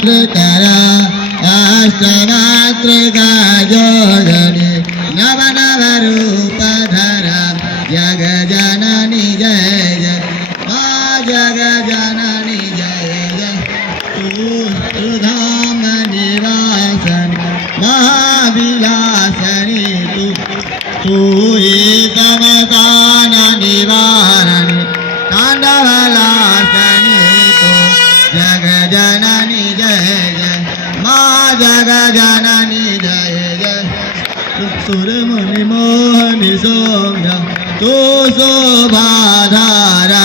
करा अष्टमात्रका जोगणी नव नव रूप धरा जग जननी जय जय माँ जग जननी जय जय तू धाम निवासन महाविलासनी तू ही तमतान निवारण तांडवलासनी तू जग जननी जय जय माँ जग जननी जय जय सुर मुनि मोहनि सौम्य तू शोभाधारा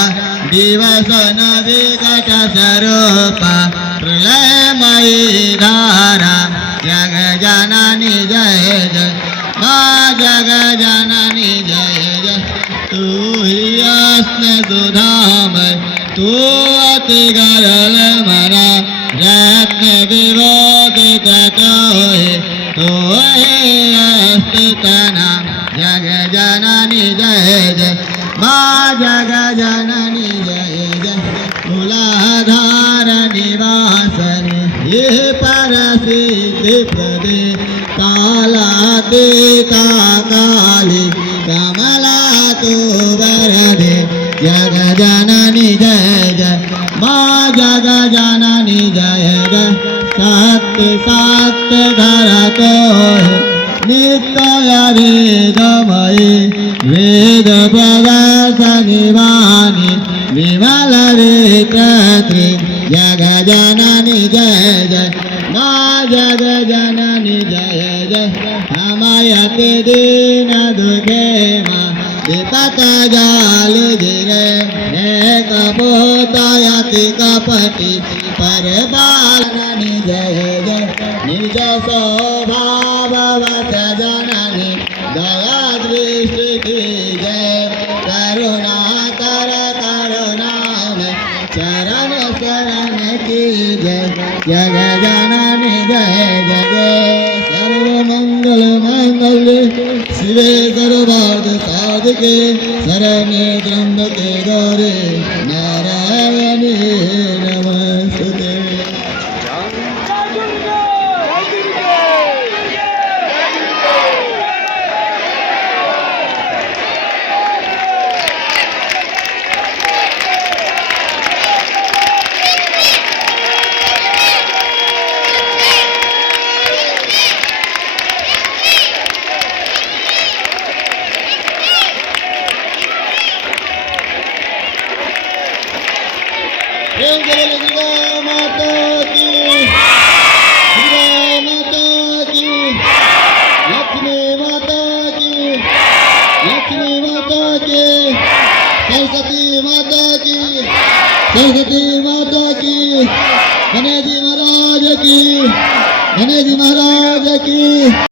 दिवसन विकट स्वरूपा प्रलयमयी धारा जग जननी जय जय माँ जग जननी जय जय तू ही अस्न सुधामय तू अति गरल मना रत्न विभूषित तोहि तू ही अस्तितना जग जननी जय जय माँ जग जननी जय जय मूलाधार निवासनी ये परसिद्धि प्रदे कालातीता काली कमला तू वरदे जग जननी जय जय माँ जग जननी जय जय सत्य सत्य घर तो नित्य वेदमयी वेद प्रदर्शनी वाणी विमल विकृति जग जननी जय जय माँ जग जननी जय जय हमयति दीन दुखे माँ विपत जाल गिरे एक पोतयति कपटि पर बालनी जय जय निज स्वभाववत जननी दया दृष्टि की जय करुणा कर करुणामय चरण शरण की जय जग जननी जय जय सर्वमंगल मंगल्ये शिवे सर्वार्थ साधके शरण्ये त्र्यंबके गौरी नारायणी नमस्ते दुर्गा माता की लक्ष्मी माता की सरस्वती माता की गणेश जी महाराज की